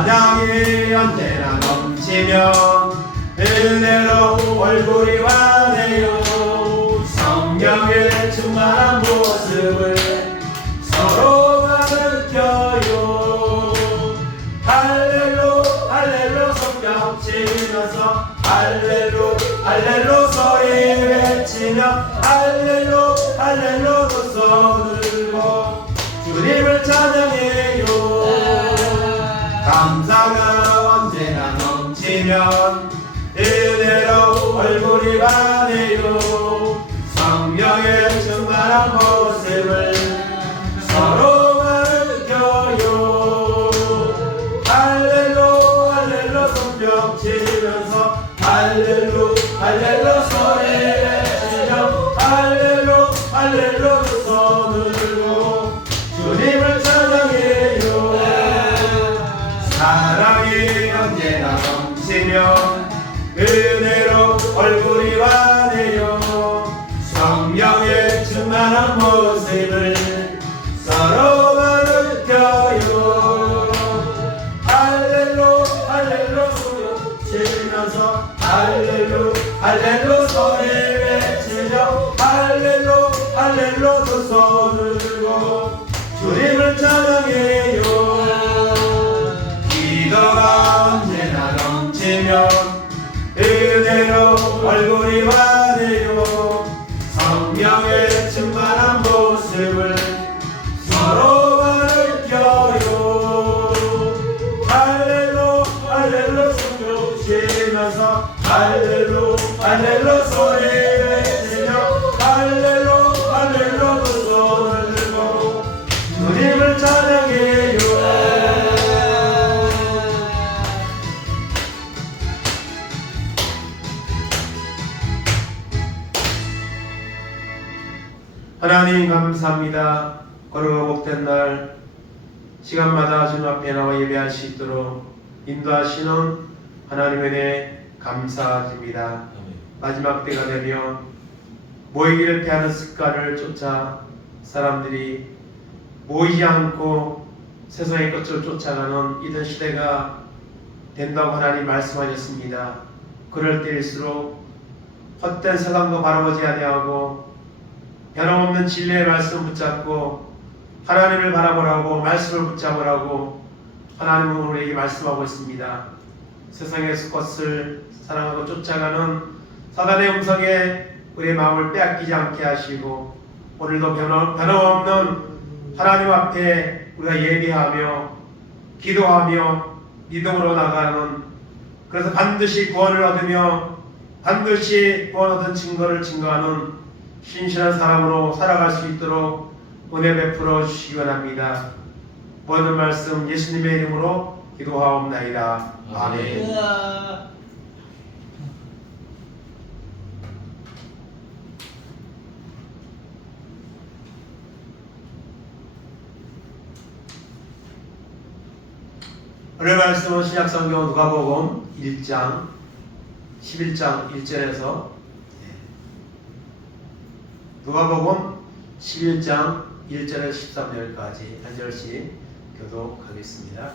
찬양이 언제나 넘치면 은혜로 얼굴이 환해요. 성령의 충만한 모습을 서로가 느껴요. 할렐루 할렐루 손뼉 치면서 할렐루 할렐루 소리 외치며 할렐루 할렐루 두 손을 들고 주님을 찬양해요. 감사가 언제나 넘치면 은혜로 얼굴이 환해요. 성령의 충만한 모습을 서로가 느껴요. 할렐루 할렐루 손뼉 치면서 할렐루 할렐루 소리 외치며 할렐루 할렐루 두 손을 들고 주님을 찬양해요. 사랑이 언제나 넘치면 은혜로 얼굴이 환해요. 성령의 충만한 모습을 서로가 느껴요. 할렐루 할렐루 소리 치면서 할렐루 할렐루 소리 외치며 할렐루 할렐루 두 손을 들고 주님을 찬양해요. 기도가 언제나 넘치면 은혜로 얼굴이 환해요. 성령의 충만한 모습을 서로가 느껴요. 할렐루 할렐루 손뼉 치면서 할렐루 할렐루 소리 외치며 할렐루 할렐루 두 손을 들고 주님을 찬양해요. 하나님 감사합니다. 거룩하고 복된 날 시간마다 주님 앞에 나와 예배할 수 있도록 인도하시는 하나님의 은혜 감사드립니다. 마지막 때가 되면 모이기를 피하는 습관을 쫓아 사람들이 모이지 않고 세상의 것을 쫓아가는 이런 시대가 된다고 하나님 말씀하셨습니다. 그럴 때일수록 헛된 세상도 바라보지 아니하고 변함없는 진리의 말씀 붙잡고 하나님을 바라보라고 말씀을 붙잡으라고 하나님은 우리에게 말씀하고 있습니다. 세상의 것을 사랑하고 쫓아가는 사단의 음성에 우리의 마음을 빼앗기지 않게 하시고 오늘도 변함없는 하나님 앞에 우리가 예배하며 기도하며 믿음으로 나가는, 그래서 반드시 구원을 얻으며 반드시 구원 얻은 증거를 증거하는 신실한 사람으로 살아갈 수 있도록 은혜 베풀어 주시기 바랍니다. 모든 말씀 예수님의 이름으로 기도하옵나이다. 아멘. 오늘 말씀은 신약성경 누가복음 1장 11장 1절에서 누가복음 11장 1절에서 13절까지 한 절씩 교독하겠습니다.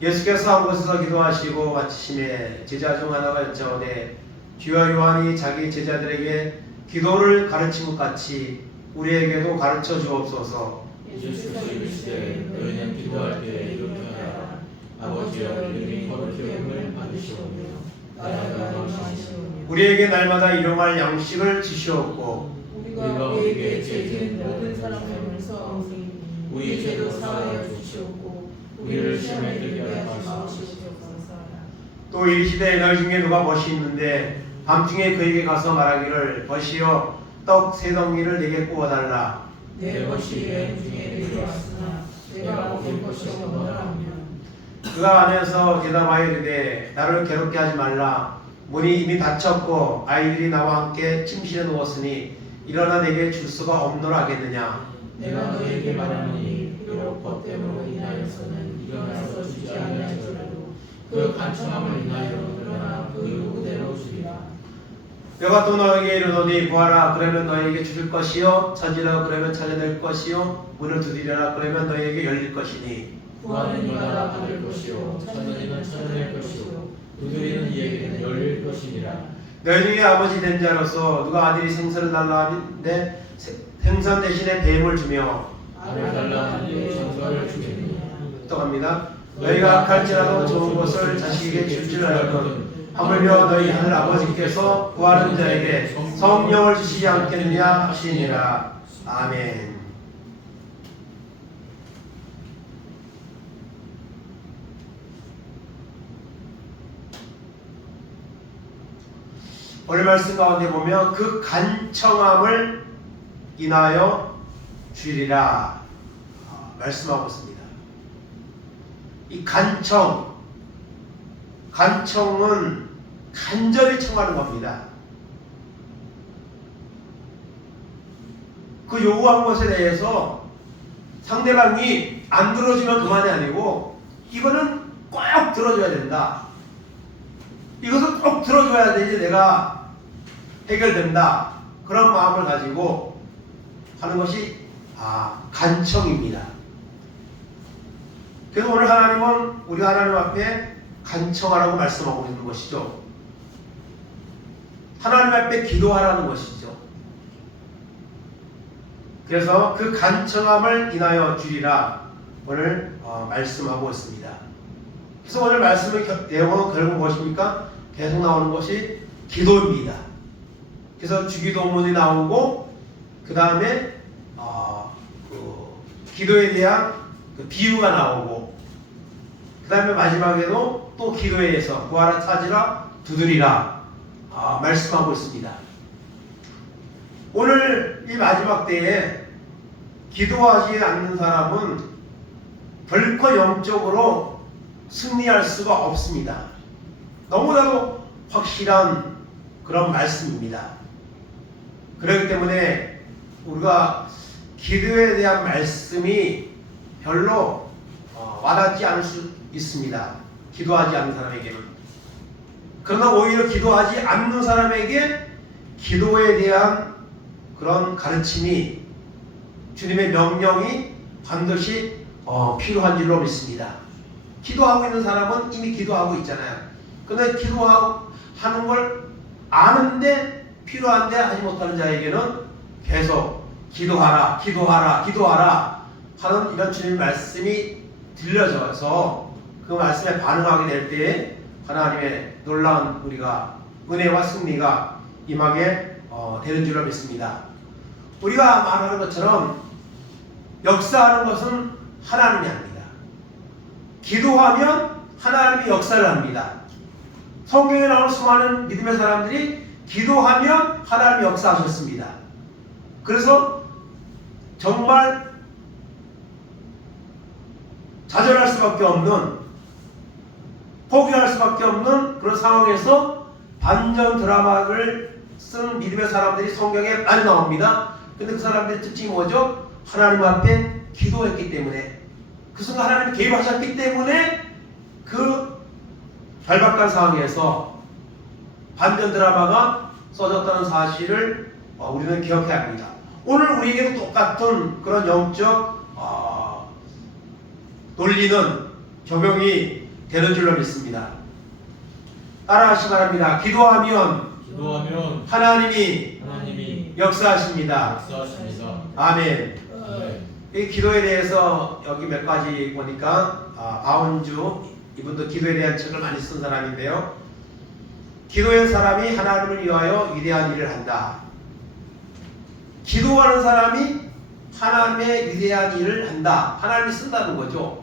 예수께서 한 곳에서 기도하시고 마치심에 제자 중 하나가 여짜오되 주여 요한이 자기 제자들에게 기도를 가르친 것 같이 우리에게도 가르쳐 주옵소서. 예수께서 이르시되 너희는 기도할 때 이렇게 하라. 아버지여 이름이 거룩히 여김을 받으시오며 나라가 넘치시오며 우리에게 날마다 일용할 양식을 주시옵고 우리가 우리에게 죄진 모든 사람에게서 우리 죄도 사하여 주시옵고 우리를 시험에 들게 하지 마시옵소서. 또 이르시되 너희 중에 누가 벗이 있는데 밤중에 그에게 가서 말하기를 벗이여 떡 세 덩이를 내게 구워달라. 내 것이 여행 중에 내게 왔으나 내가 먹을 것이 없노라 하면 그가 안에서 대답하여 이르되 나를 괴롭게 하지 말라. 문이 이미 닫혔고 아이들이 나와 함께 침실에 누웠으니 일어나 내게 줄 수가 없노라 하겠느냐. 내가 너에게 말하노니 비록 법 때문으로 인하여서는 일어나서 주지 아니할지라도 그 간청함을 인하여 그러나 그 요구대로 주리라. 내가 또 너에게 이르노니 구하라 그러면 너에게 주실 것이요 찾으라 그러면 찾아낼 것이요 문을 두드리라 그러면 너에게 열릴 것이니 부하는 이마다 받을 것이요 천년이는 천년의 것이요 두드리는 이에게는 열릴 것이니라. 너희 중에 아버지 된 자로서 누가 아들이 생선을 달라 하는데 생선 대신에 뱀을 주며 알을 달라 하는데 전설을 주겠느냐. 또 합니다. 너희가 악할지라도 좋은 것을 자식에게 줄 줄 알거든 하물며 너희 하늘 아버지께서 구하는 자에게 성령을 주시지 않겠느냐 하시니라. 아멘. 오늘 말씀 가운데 보면 그 간청함을 인하여 주리라 말씀하고 있습니다. 이 간청은 간절히 청하는 겁니다. 그 요구한 것에 대해서 상대방이 안 들어주면 그만이 아니고 이거는 꼭 들어줘야 된다. 이것을 꼭 들어줘야 되지 내가 해결된다. 그런 마음을 가지고 하는 것이 간청입니다. 그래서 오늘 하나님은 우리 하나님 앞에 간청하라고 말씀하고 있는 것이죠. 하나님 앞에 기도하라는 것이죠. 그래서 그 간청함을 인하여 주리라 오늘 말씀하고 있습니다. 그래서 오늘 말씀의 내용은 결국 무엇입니까? 계속 나오는 것이 기도입니다. 그래서 주기도문이 나오고 그 다음에 기도에 대한 비유가 나오고 그 다음에 마지막에도 또 기도에 대해서 구하라 찾으라 두드리라 말씀하고 있습니다. 오늘 이 마지막 때에 기도하지 않는 사람은 결코 영적으로 승리할 수가 없습니다. 너무나도 확실한 그런 말씀입니다. 그렇기 때문에 우리가 기도에 대한 말씀이 별로 와닿지 않을 수 있습니다. 기도하지 않는 사람에게는. 그러나 오히려 기도하지 않는 사람에게 기도에 대한 그런 가르침이 주님의 명령이 반드시 필요한 줄로 믿습니다. 기도하고 있는 사람은 이미 기도하고 있잖아요. 그런데 기도하는 걸 아는데 필요한데 하지 못하는 자에게는 계속 기도하라 하는 이런 주님의 말씀이 들려져서 그 말씀에 반응하게 될 때에 하나님의 놀라운 우리가 은혜와 승리가 임하게 되는 줄로 믿습니다. 우리가 말하는 것처럼 역사하는 것은 하나님이 합니다. 기도하면 하나님이 역사를 합니다. 성경에 나오는 수많은 믿음의 사람들이 기도하면 하나님이 역사하셨습니다. 그래서 정말 좌절할 수밖에 없는, 포기할 수밖에 없는 그런 상황에서 반전 드라마를 쓴 믿음의 사람들이 성경에 많이 나옵니다. 근데 그 사람들의 특징이 뭐죠? 하나님 앞에 기도했기 때문에, 그 순간 하나님이 개입하셨기 때문에 그 절박한 상황에서 반전 드라마가 써졌다는 사실을 우리는 기억해야 합니다. 오늘 우리에게도 똑같은 그런 영적 논리는 적용이 되는 줄로 믿습니다. 따라하시기 바랍니다. 기도하면 하나님이 역사하십니다. 아멘. 이 기도에 대해서 여기 몇 가지 보니까 바운주 이분도 기도에 대한 책을 많이 쓴 사람인데요. 기도의 사람이 하나님을 위하여 위대한 일을 한다. 기도하는 사람이 하나님의 위대한 일을 한다. 하나님이 쓴다는 거죠.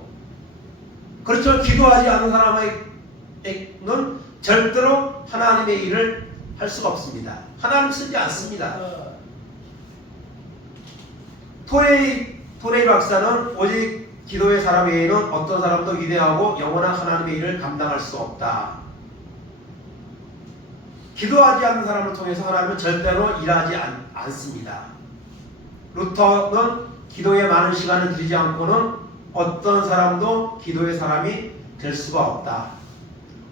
그렇죠. 기도하지 않는 사람에게는 절대로 하나님의 일을 할 수가 없습니다. 하나님 쓰지 않습니다. 토레이 박사는 오직 기도의 사람 외에는 어떤 사람도 위대하고 영원한 하나님의 일을 감당할 수 없다. 기도하지 않는 사람을 통해서 하나님은 절대로 일하지 않습니다. 루터는 기도에 많은 시간을 들이지 않고는 어떤 사람도 기도의 사람이 될 수가 없다.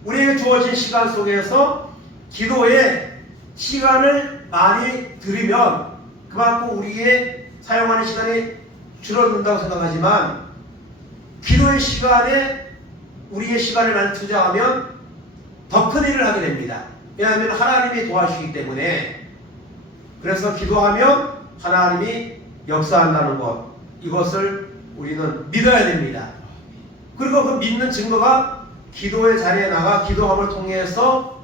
우리에게 주어진 시간 속에서 기도에 시간을 많이 들이면 그만큼 우리의 사용하는 시간이 줄어든다고 생각하지만 기도의 시간에 우리의 시간을 많이 투자하면 더 큰 일을 하게 됩니다. 왜냐하면 하나님이 도와주시기 때문에. 그래서 기도하면 하나님이 역사한다는 것, 이것을 우리는 믿어야 됩니다. 그리고 그 믿는 증거가 기도의 자리에 나가 기도함을 통해서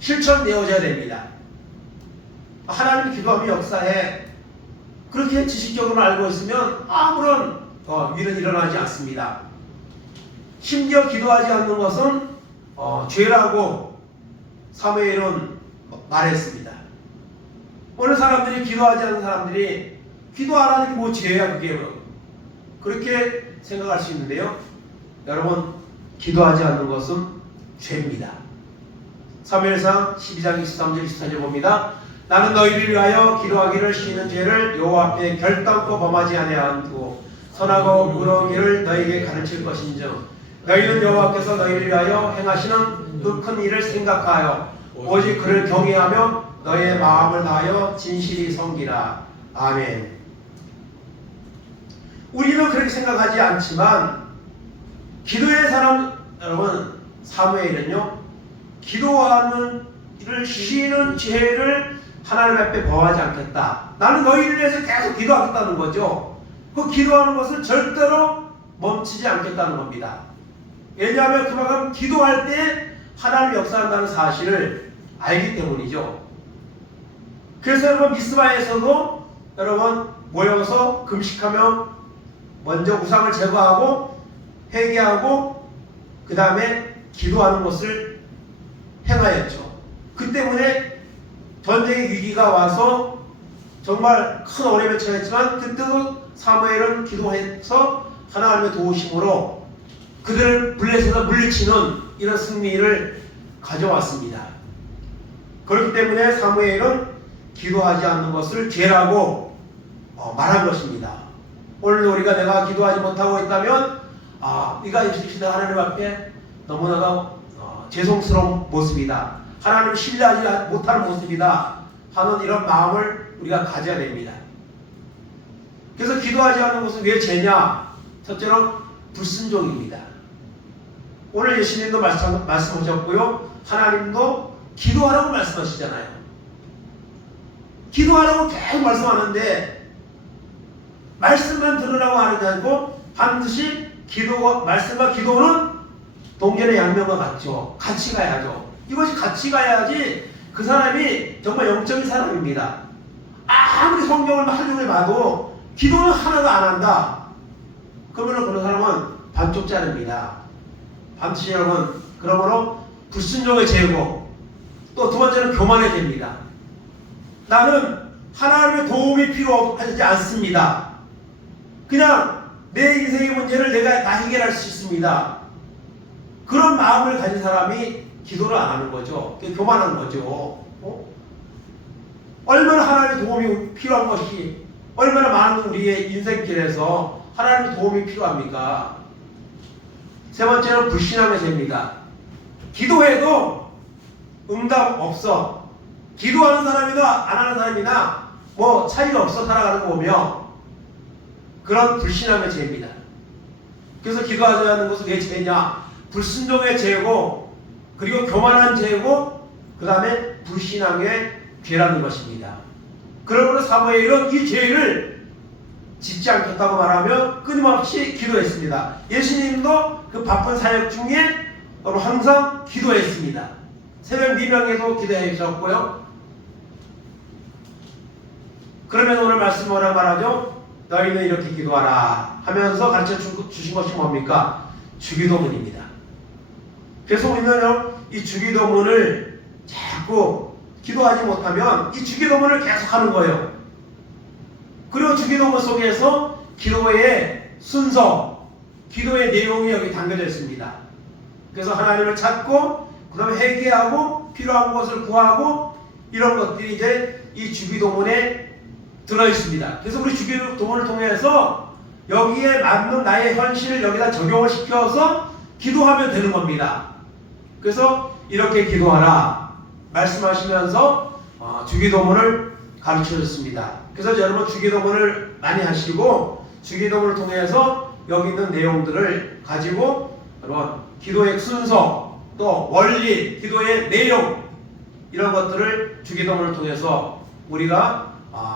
실천되어져야 됩니다. 하나님이 기도하면 역사해, 그렇게 지식적으로 알고 있으면 아무런 일은 일어나지 않습니다. 심지어 기도하지 않는 것은 죄라고 사무엘은 말했습니다. 어느 사람들이 기도하지 않는 사람들이 기도 안 하는 게 뭐 죄야 그게 뭐. 그렇게 생각할 수 있는데요. 여러분, 기도하지 않는 것은 죄입니다. 사무엘상 12장 23절 24절 봅니다. 나는 너희를 위하여 기도하기를 쉬는 죄를 여호와 앞에 결단코 범하지 아니하고 선하고 의로운 길을 너희에게 가르칠 것인즉 너희는 여호와께서 너희를 위하여 행하시는 그 큰 일을 생각하여 오직 그를 경외하며 너희의 마음을 다하여 진실이 섬기라. 아멘. 우리는 그렇게 생각하지 않지만 기도의 사람 여러분, 사무엘은요 기도하는 일을 쉬는 죄를 하나님 앞에 범하지 않겠다. 나는 너희를 위해서 계속 기도하겠다는 거죠. 그 기도하는 것을 절대로 멈추지 않겠다는 겁니다. 왜냐하면 그만큼 기도할 때 하나님이 역사한다는 사실을 알기 때문이죠. 그래서 여러분, 미스바에서도 여러분 모여서 금식하며 먼저 우상을 제거하고 회개하고 그 다음에 기도하는 것을 행하였죠. 그 때문에 전쟁의 위기가 와서 정말 큰 어려움에 처했지만 그때도 사무엘은 기도해서 하나님의 도우심으로 그들을 블레셋에서 물리치는 이런 승리를 가져왔습니다. 그렇기 때문에 사무엘은 기도하지 않는 것을 죄라고 말한 것입니다. 오늘 우리가 내가 기도하지 못하고 있다면 네가 입으신 하나님 앞에 너무나도 죄송스러운 모습이다. 하나님을 신뢰하지 못하는 모습이다 하는 이런 마음을 우리가 가져야 됩니다. 그래서 기도하지 않는 것은 왜 죄냐? 첫째로 불순종입니다. 오늘 예수님도 말씀하셨고요, 하나님도 기도하라고 말씀하시잖아요. 기도하라고 계속 말씀하는데 말씀만 들으라고 하는 게 아니고 반드시 말씀과 기도는 동전의 양면과 같죠. 같이 가야죠. 이것이 같이 가야지 그 사람이 정말 영적인 사람입니다. 아무리 성경을 하루 종일 봐도 기도는 하나도 안 한다. 그러면 그런 사람은 반쪽짜리입니다. 반드시 여러분, 그러므로 불순종의 죄고 또 두 번째는 교만의 죄입니다. 나는 하나님의 도움이 필요하지 않습니다. 그냥 내 인생의 문제를 내가 다 해결할 수 있습니다. 그런 마음을 가진 사람이 기도를 안 하는 거죠. 교만한 거죠. 얼마나 하나님의 도움이 필요한 것이, 얼마나 많은 우리의 인생길에서 하나님의 도움이 필요합니까? 세 번째는 불신앙의 죄입니다. 기도해도 응답 없어. 기도하는 사람이나 안 하는 사람이나 뭐 차이가 없어 살아가는 거 보면 그런 불신앙의 죄입니다. 그래서 기도하지 않는 것은 왜 죄냐? 불순종의 죄고, 그리고 교만한 죄고, 그 다음에 불신앙의 죄라는 것입니다. 그러므로 사무엘은 이 죄를 짓지 않겠다고 말하며 끊임없이 기도했습니다. 예수님도 그 바쁜 사역 중에 항상 기도했습니다. 새벽 미명에도 기도하셨고요. 그러면 오늘 말씀 뭐라 말하죠? 너희는 이렇게 기도하라 하면서 가르쳐 주신 것이 뭡니까? 주기도문입니다. 그래서 우리는 이 주기도문을 자꾸 기도하지 못하면 이 주기도문을 계속 하는 거예요. 그리고 주기도문 속에서 기도의 순서, 기도의 내용이 여기 담겨져 있습니다. 그래서 하나님을 찾고 그 다음에 회개하고 필요한 것을 구하고 이런 것들이 이제 이 주기도문에 들어있습니다. 그래서 우리 주기도문을 통해서 여기에 맞는 나의 현실을 여기다 적용을 시켜서 기도하면 되는 겁니다. 그래서 이렇게 기도하라 말씀하시면서 주기도문을 가르쳐 줬습니다. 그래서 여러분 주기도문을 많이 하시고 주기도문을 통해서 여기 있는 내용들을 가지고 여러분 기도의 순서 또 원리, 기도의 내용 이런 것들을 주기도문을 통해서 우리가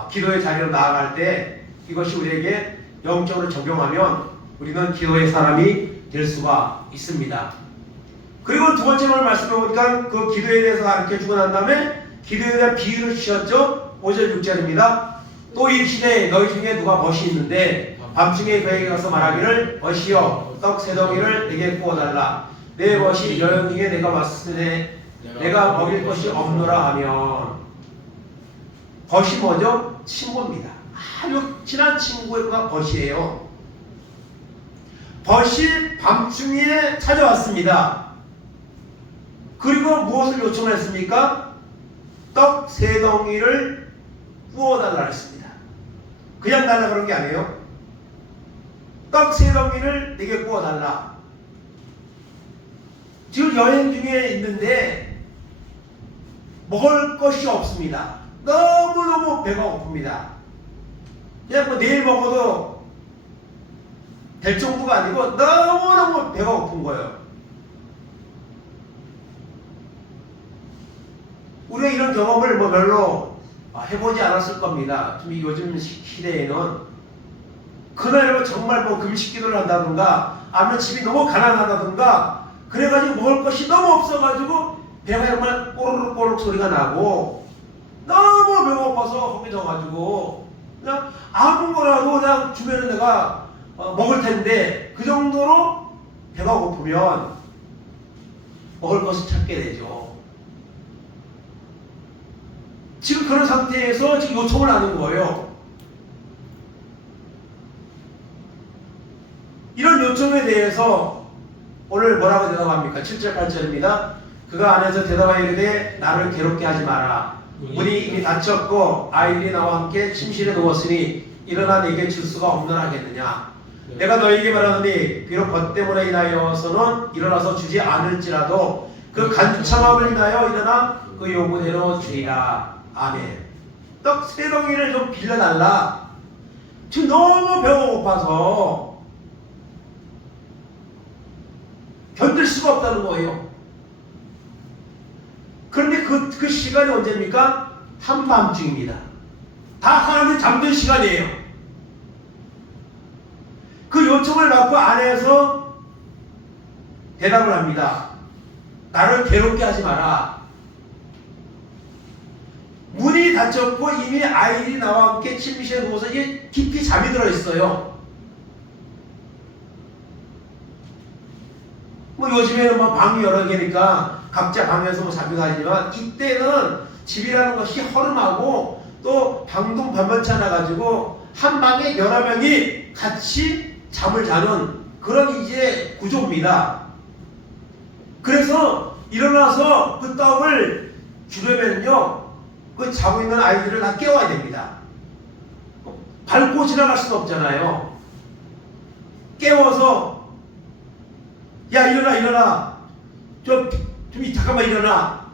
기도의 자리로 나아갈 때 이것이 우리에게 영적으로 적용하면 우리는 기도의 사람이 될 수가 있습니다. 그리고 두 번째 오늘 말씀해 보니까 그 기도에 대해서 가르쳐주고 난 다음에 기도에 대한 비유를 주셨죠. 5절 6절입니다. 또 이 시대에 너희 중에 누가 벗이 있는데 밤중에 그에게 가서 말하기를 벗이여 떡 세 덩이를 내게 구워달라. 내 벗이 여영 중에 내가 왔으니 내가 먹일 것이 없노라 하면 벗이 뭐죠? 친구입니다. 아주 친한 친구가 벗이에요. 벗이 밤중에 찾아왔습니다. 그리고 무엇을 요청했습니까? 떡 세 덩이를 구워달라 했습니다. 그냥 달라 그런 게 아니에요. 떡 세 덩이를 내게 구워달라. 지금 여행 중에 있는데 먹을 것이 없습니다. 너무너무 배가 고픕니다. 그냥 뭐 내일 먹어도 될 정도가 아니고 너무너무 배가 고픈 거예요. 우리가 이런 경험을 뭐 별로 해보지 않았을 겁니다. 요즘 시대에는 그날 정말 뭐 금식 기도를 한다든가 아니면 집이 너무 가난하다든가 그래가지고 먹을 것이 너무 없어가지고 배가 정말 꼬르륵 소리가 나고 너무 배고파서 거기 져가지고 그냥 아무거나도 그냥 주변에 내가 먹을 텐데 그 정도로 배가 고프면 먹을 것을 찾게 되죠. 지금 그런 상태에서 지금 요청을 하는 거예요. 이런 요청에 대해서 오늘 뭐라고 대답합니까? 7절 8절입니다. 그가 안에서 대답하여 이르되 나를 괴롭게 하지 마라. 문이 이미 닫혔고 아이들이 나와 함께 침실에 누웠으니 일어나 내게 줄 수가 없느냐 하겠느냐. 내가 너에게 말하노니 비록 벗 때문에 인하여서는 일어나서 주지 않을지라도 그 간청함을 인하여 일어나 그 요구대로 주리라. 아멘. 떡 세 덩이를 좀 빌려달라. 지금 너무 배가 고파서 견딜 수가 없다는 거예요. 그런데 그 시간이 언제입니까? 한밤중입니다. 다 사람들이 잠든 시간이에요. 그 요청을 받고 안에서 대답을 합니다. 나를 괴롭게 하지 마라. 문이 닫혔고 이미 아이들이 나와 함께 침실에 누워서 이게 깊이 잠이 들어 있어요. 뭐 요즘에는 뭐 방이 여러 개니까 각자 방에서 뭐 잠이 가지만 이때는 집이라는 것이 허름하고 또 방도 반반치 않아 가지고 한 방에 여러 명이 같이 잠을 자는 그런 이제 구조입니다. 그래서 일어나서 그 떡을 주려면요 그 자고 있는 아이들을 다 깨워야 됩니다. 밟고 지나갈 수는 없잖아요. 깨워서 야 일어나 좀 잠깐만 일어나.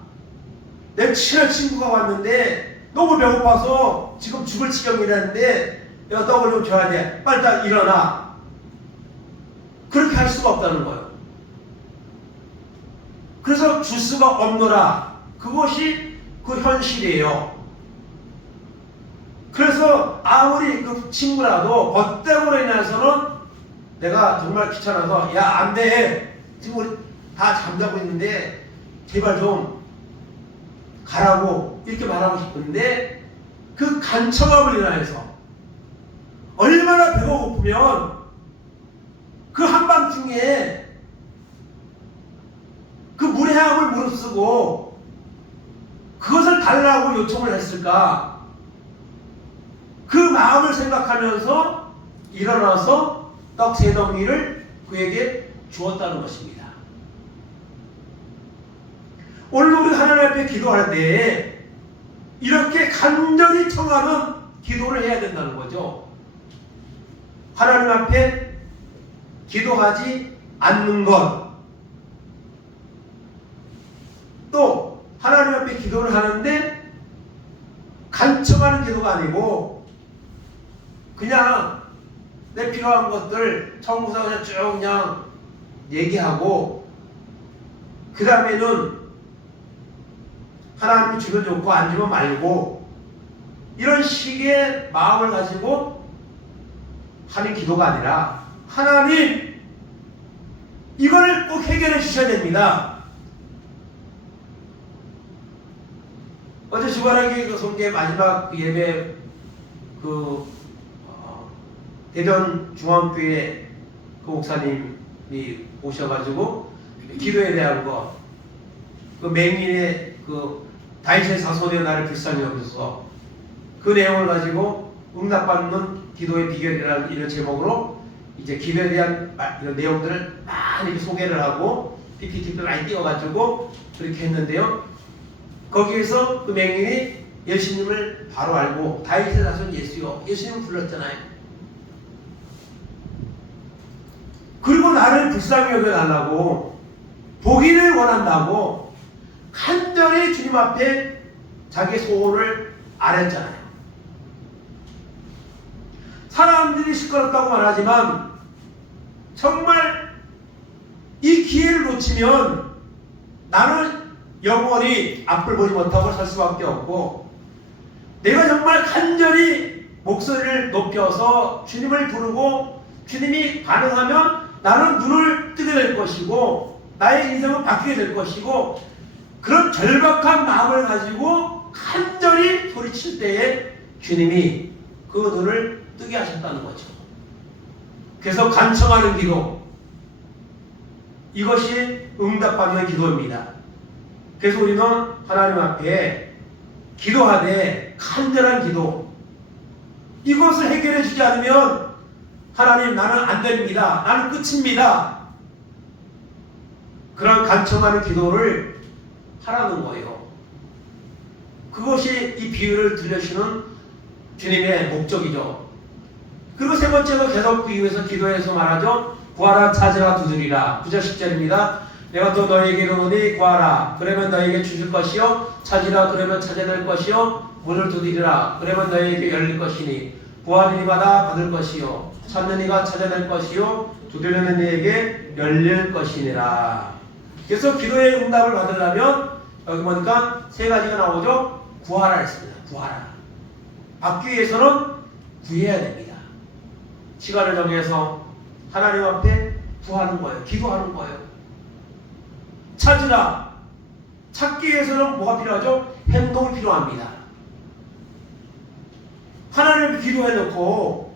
내 친한 친구가 왔는데 너무 배고파서 지금 죽을 지경이라는데 내가 떡을 좀 줘야 돼. 빨리 딱 일어나. 그렇게 할 수가 없다는 거예요. 그래서 줄 수가 없노라. 그것이 그 현실이에요. 그래서 아무리 그 친구라도 벗 때문에 인해서는 내가 정말 귀찮아서 야 안 돼. 지금 우리 다 잠자고 있는데 제발 좀 가라고 이렇게 말하고 싶은데 그 간청함을 인하여서 얼마나 배가 고프면 그 한밤중에 그 물의 향을 무릅쓰고 그것을 달라고 요청을 했을까? 그 마음을 생각하면서 일어나서 떡 세 덩이를 그에게 주었다는 것입니다. 오늘 우리 하나님 앞에 기도할 때 이렇게 간절히 청하는 기도를 해야 된다는 거죠. 하나님 앞에 기도하지 않는 것, 또 하나님 앞에 기도를 하는데 간청하는 기도가 아니고 그냥 내 필요한 것들 청구서 그냥 쭉 그냥 얘기하고 그 다음에는 하나님이 주면 좋고 안 주면 말고 이런 식의 마음을 가지고 하는 기도가 아니라 하나님 이거를 꼭 해결해 주셔야 됩니다. 어제 주간하게 그 성계 마지막 예배 대전 중앙교회 그 목사님이 오셔가지고 기도에 대한 그 맹인의 다윗의 자손의 나를 불쌍히 여기서 그 내용을 가지고 응답받는 기도의 비결이라는 이런 제목으로 이제 기도에 대한 이런 내용들을 많이 소개를 하고 PPT도 많이 띄워가지고 그렇게 했는데요. 거기에서 그 맹인이 예수님을 바로 알고 다윗의 자손 예수요 예수님 불렀잖아요. 그리고 나를 불쌍히 여겨달라고 보기를 원한다고 간절히 주님 앞에 자기 소원을 아랬잖아요. 사람들이 시끄럽다고 말하지만 정말 이 기회를 놓치면 나는 영원히 앞을 보지 못하고 살 수밖에 없고 내가 정말 간절히 목소리를 높여서 주님을 부르고 주님이 가능하면 나는 눈을 뜨게 될 것이고 나의 인생은 바뀌게 될 것이고 그런 절박한 마음을 가지고 간절히 소리칠 때에 주님이 그 눈을 뜨게 하셨다는 거죠. 그래서 간청하는 기도 이것이 응답받는 기도입니다. 그래서 우리는 하나님 앞에 기도하되 간절한 기도 이것을 해결해 주지 않으면 하나님 나는 안 됩니다. 나는 끝입니다. 그런 간청하는 기도를 하라는 거예요. 그것이 이 비유를 들려주는 주님의 목적이죠. 그리고 세 번째로 계속 그 이유에서 기도해서 말하죠. 구하라 찾으라 두드리라. 9절 10절입니다. 내가 또 너에게 이르노니 구하라 그러면 너에게 주실 것이요 찾으라 그러면 찾아낼 것이요 문을 두드리라 그러면 너에게 열릴 것이니 구하는 이마다 받을 것이요 찾는 이가 찾아낼 것이요 두드리는 이에게 열릴 것이니라. 그래서 기도의 응답을 받으려면 여기 보니까 세 가지가 나오죠. 구하라 했습니다. 구하라. 받기 위해서는 구해야 됩니다. 시간을 정해서 하나님 앞에 구하는 거예요. 기도하는 거예요. 찾으라. 찾기 위해서는 뭐가 필요하죠? 행동이 필요합니다. 하나님을 기도해놓고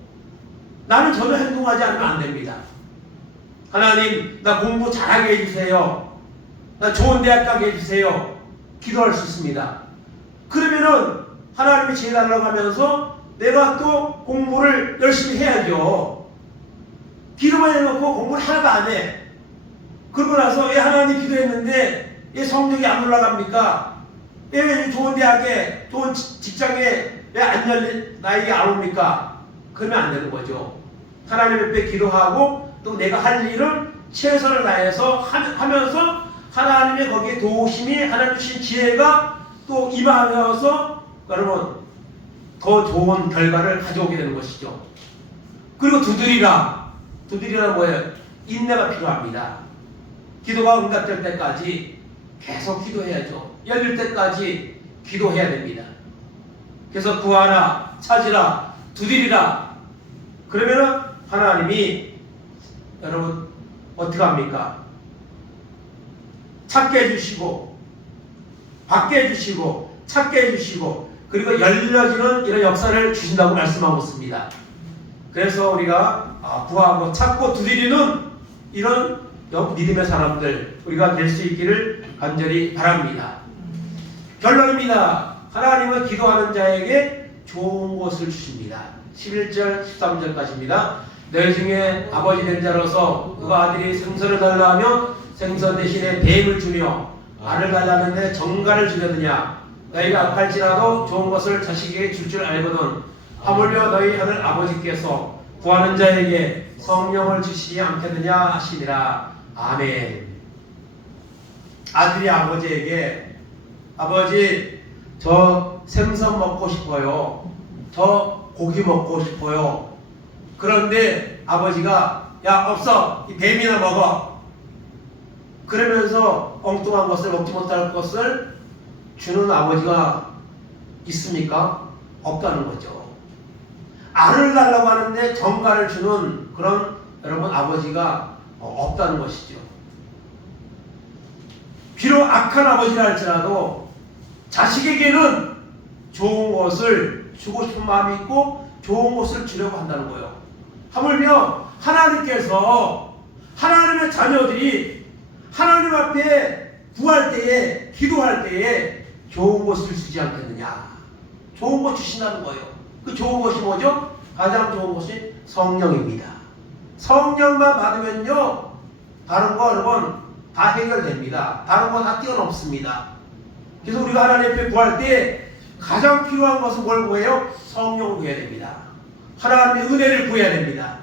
나는 전혀 행동하지 않으면 안 됩니다. 하나님 나 공부 잘하게 해주세요. 나 좋은 대학 가게 해주세요. 기도할 수 있습니다. 그러면은 하나님이 지혜달라고 하면서 내가 또 공부를 열심히 해야죠. 기도만 해놓고 공부를 하나도 안 해. 그러고 나서 왜 하나님 기도했는데 왜 성적이 안 올라갑니까? 왜 좋은 대학에 좋은 직장에 왜 안 열린 나에게 안 옵니까? 그러면 안 되는 거죠. 하나님 앞에 기도하고 또 내가 할 일을 최선을 다해서 하면서 하나님의 거기에 도우심이 하나님 주신 지혜가 또 임하여서 여러분 더 좋은 결과를 가져오게 되는 것이죠. 그리고 두드리라. 두드리라는 뭐예요? 인내가 필요합니다. 기도가 응답될 때까지 계속 기도해야죠. 열릴 때까지 기도해야 됩니다. 그래서 구하라, 찾으라, 두드리라. 그러면은 하나님이 여러분 어떻게 합니까? 찾게 해주시고 받게 해주시고 찾게 해주시고 그리고 열려지는 이런 역사를 주신다고 말씀하고 있습니다. 그래서 우리가 구하고 찾고 두드리는 이런 믿음의 사람들 우리가 될 수 있기를 간절히 바랍니다. 결론입니다. 하나님은 기도하는 자에게 좋은 것을 주십니다. 11절 13절까지입니다. 너희 중에 아버지 된 자로서 그가 아들이 생선을 달라 하면 생선 대신에 뱀을 주며 알을 달라 하는데 정갈을 주겠느냐. 너희가 악할지라도 좋은 것을 자식에게 줄 줄 알거든 하물며 너희 하늘 아버지께서 구하는 자에게 성령을 주시지 않겠느냐 하시니라. 아멘. 아들이 아버지에게 아버지 저 생선 먹고 싶어요. 저 고기 먹고 싶어요. 그런데 아버지가 야 없어 이 뱀이나 먹어 그러면서 엉뚱한 것을 먹지 못할 것을 주는 아버지가 있습니까? 없다는 거죠. 알을 달라고 하는데 정갈을 주는 그런 여러분 아버지가 없다는 것이죠. 비록 악한 아버지라 할지라도 자식에게는 좋은 것을 주고 싶은 마음이 있고 좋은 것을 주려고 한다는 거예요. 하물며 하나님께서 하나님의 자녀들이 하나님 앞에 구할 때에 기도할 때에 좋은 것을 주지 않겠느냐. 좋은 것 주신다는 거예요. 그 좋은 것이 뭐죠? 가장 좋은 것이 성령입니다. 성령만 받으면요 다른 거 여러분 다 해결됩니다. 다른 거 다 뛰어넘습니다. 그래서 우리가 하나님 앞에 구할 때 가장 필요한 것은 뭘 구해요? 성령을 구해야 됩니다. 하나님의 은혜를 구해야 됩니다.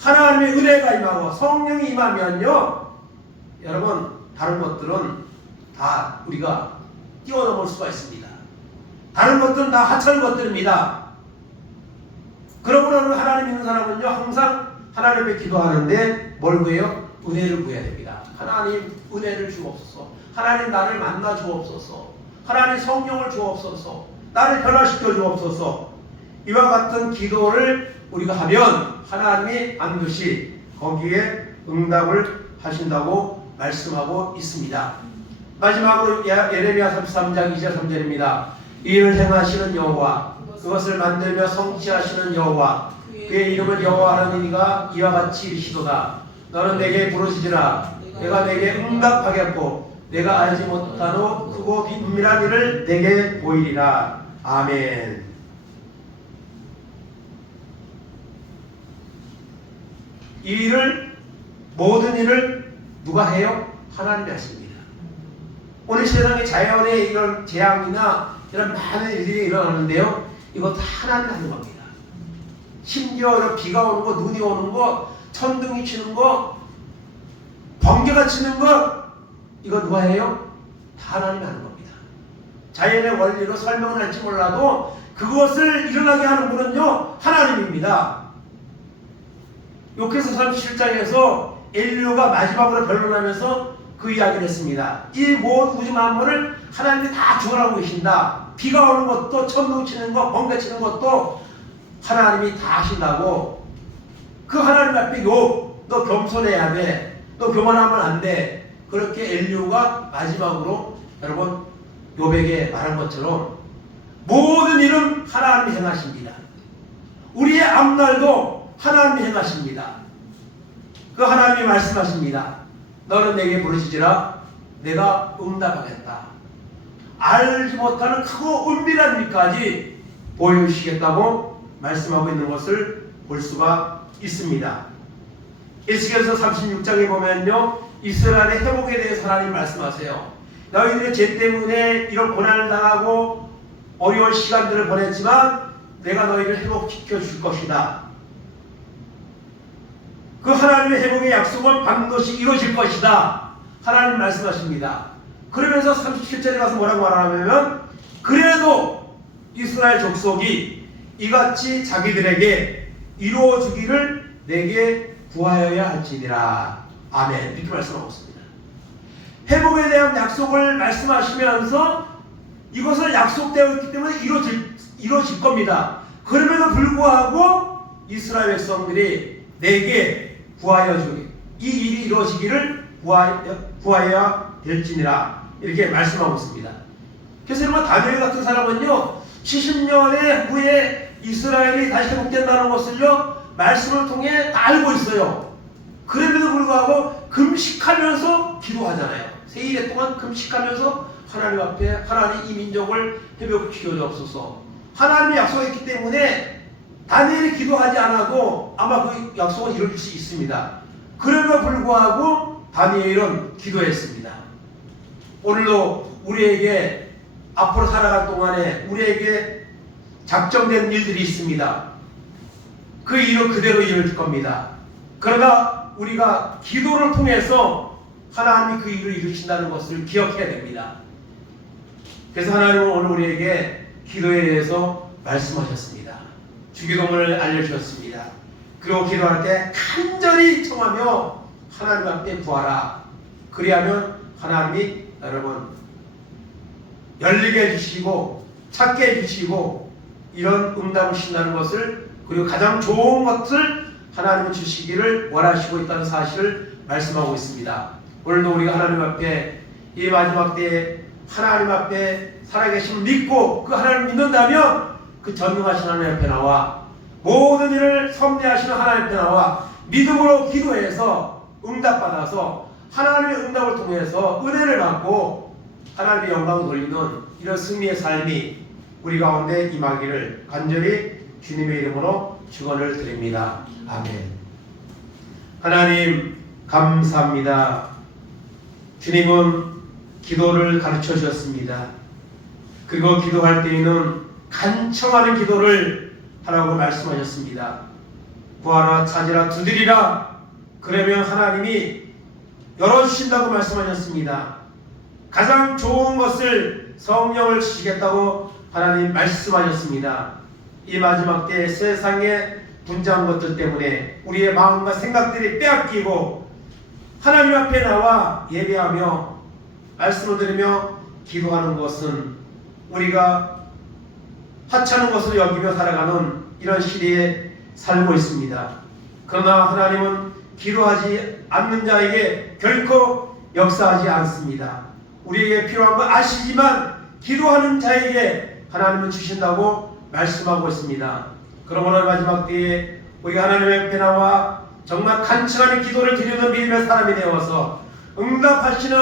하나님의 은혜가 임하고 성령이 임하면요 여러분 다른 것들은 다 우리가 뛰어넘을 수가 있습니다. 다른 것들은 다 하찮은 것들입니다. 그러므로 하나님 믿는 사람은요 항상 하나님 앞에 기도하는데 뭘 구해요? 은혜를 구해야 됩니다. 하나님 은혜를 주옵소서. 하나님 나를 만나 주옵소서. 하나님 성령을 주옵소서. 나를 변화시켜 주옵소서. 이와 같은 기도를 우리가 하면 하나님이 반드시 거기에 응답을 하신다고 말씀하고 있습니다. 마지막으로 예레미야 33장 2절 3절입니다. 이를 행하시는 여호와 그것을 만들며 성취하시는 여호와 그의 이름을 여호와 하느니가 이와 같이 이르시도다. 너는 내게 부르짖으라. 내가 내게 응답하겠고 내가 알지 못하노 크고 긴밀한 일을 내게 보이리라. 아멘. 이 일을 모든 일을 누가 해요? 하나님이 하십니다. 오늘 세상에 자연의 이런 재앙이나 이런 많은 일들이 일어나는데요. 이거 다 하나님이 하는 겁니다. 심지어 이런 비가 오는 거, 눈이 오는 거, 천둥이 치는 거, 번개가 치는 거 이거 누가 해요? 다 하나님이 하는 겁니다. 자연의 원리로 설명을 할지 몰라도 그것을 일어나게 하는 분은요 하나님입니다. 욕해서 37장에서 인류가 마지막으로 변론하면서 그 이야기를 했습니다. 이 모든 우주 만물을 하나님이 다 주관하고 계신다. 비가 오는 것도 천둥 치는 것, 번개 치는 것도 하나님이 다 하신다고. 그 하나님 앞에 너 겸손해야 돼. 너 교만하면 안 돼. 그렇게 인류가 마지막으로 여러분 욥에게 말한 것처럼 모든 일은 하나님이 행하십니다. 우리의 앞날도 하나님이 행하십니다. 그 하나님이 말씀하십니다. 너는 내게 부르짖으라. 내가 응답하겠다. 알지 못하는 크고 은밀한 일까지 보여주시겠다고 말씀하고 있는 것을 볼 수가 있습니다. 에스겔서 36장에 보면요 이스라엘의 회복에 대해서 하나님 말씀하세요. 너희들의 죄 때문에 이런 고난을 당하고 어려운 시간들을 보냈지만 내가 너희를 회복시켜 줄 것이다. 그 하나님의 회복의 약속은 반드시 이루어질 것이다. 하나님 말씀하십니다. 그러면서 37절에 가서 뭐라고 말하냐면 그래도 이스라엘 족속이 이같이 자기들에게 이루어주기를 내게 구하여야 할지니라. 아멘. 이렇게 말씀하고 있습니다. 회복에 대한 약속을 말씀하시면서 이것은 약속되어 있기 때문에 이루어질 겁니다. 그럼에도 불구하고 이스라엘 백성들이 내게 구하여 주기, 이 일이 이루어지기를 구하여야 될지니라. 이렇게 말씀하고 있습니다. 그래서 여러분 다니엘 같은 사람은요 70년의 후에 이스라엘이 다시 회복된다는 것을요 말씀을 통해 다 알고 있어요. 그럼에도 불구하고 금식하면서 기도하잖아요. 세일에 동안 금식하면서 하나님 앞에 하나님 이 민족을 회복시켜 주옵소서. 하나님이 약속했기 때문에 다니엘이 기도하지 않아도 아마 그 약속은 이루어질 수 있습니다. 그럼에도 불구하고 다니엘은 기도했습니다. 오늘도 우리에게 앞으로 살아갈 동안에 우리에게 작정된 일들이 있습니다. 그 일은 그대로 이루어질 겁니다. 그러나 우리가 기도를 통해서 하나님이 그 일을 이루신다는 것을 기억해야 됩니다. 그래서 하나님은 오늘 우리에게 기도에 대해서 말씀하셨습니다. 주기도문을 알려주셨습니다. 그리고 기도할 때 간절히 청하며 하나님 앞에 구하라. 그리하면 하나님이 여러분 열리게 해주시고 찾게 해주시고 이런 응답을 주신다는 것을, 그리고 가장 좋은 것을 하나님이 주시기를 원하시고 있다는 사실을 말씀하고 있습니다. 오늘도 우리가 하나님 앞에 이 마지막 때에 하나님 앞에 살아계신 믿고 그 하나님을 믿는다면 그 전능하신 하나님 앞에 나와 모든 일을 섭리하시는 하나님 앞에 나와 믿음으로 기도해서 응답받아서 하나님의 응답을 통해서 은혜를 받고 하나님의 영광을 돌리는 이런 승리의 삶이 우리 가운데 임하기를 간절히 주님의 이름으로 축원을 드립니다. 아멘. 하나님 감사합니다. 주님은 기도를 가르쳐 주셨습니다. 그리고 기도할 때에는 간청하는 기도를 하라고 말씀하셨습니다. 구하라, 찾으라, 두드리라. 그러면 하나님이 열어주신다고 말씀하셨습니다. 가장 좋은 것을 성령을 주시겠다고 하나님 말씀하셨습니다. 이 마지막 때 세상에 분주한 것들 때문에 우리의 마음과 생각들이 빼앗기고 하나님 앞에 나와 예배하며 말씀을 들으며 기도하는 것은 우리가 하찮은 것으로 여기며 살아가는 이런 시대에 살고 있습니다. 그러나 하나님은 기도하지 않는 자에게 결코 역사하지 않습니다. 우리에게 필요한 거 아시지만 기도하는 자에게 하나님은 주신다고 말씀하고 있습니다. 그럼 오늘 마지막 때에 우리가 하나님 앞에 나와 정말 간청하는 기도를 드리는 믿음의 사람이 되어서 응답하시는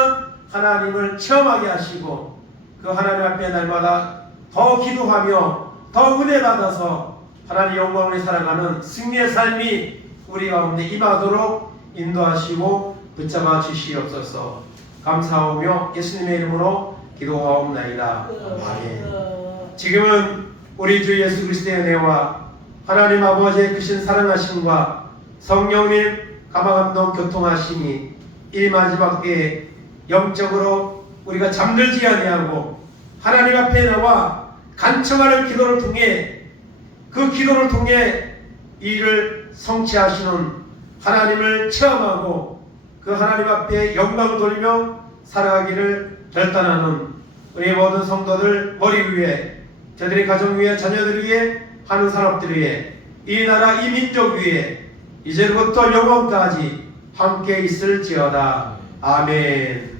하나님을 체험하게 하시고 그 하나님 앞에 날마다 더 기도하며 더 은혜 받아서 하나님의 영광을 살아가는 승리의 삶이 우리 가운데 임하도록 인도하시고 붙잡아 주시옵소서. 감사하며 예수님의 이름으로 기도하옵나이다. 아멘. 지금은 우리 주 예수 그리스도의 은혜와 하나님 아버지의 크신 사랑하심과 성령님 감화감동 교통하심이 이 마지막 때에 영적으로 우리가 잠들지 아니하고 하나님 앞에 나와 간청하는 기도를 통해 그 기도를 통해 이 일을 성취하시는 하나님을 체험하고 그 하나님 앞에 영광을 돌리며 살아가기를 결단하는 우리 모든 성도들 머리 위에, 저들의 가정 위에, 자녀들 위에, 하는 산업들 위에, 이 나라 이 민족 위에 이제부터 영원까지 함께 있을지어다. 아멘.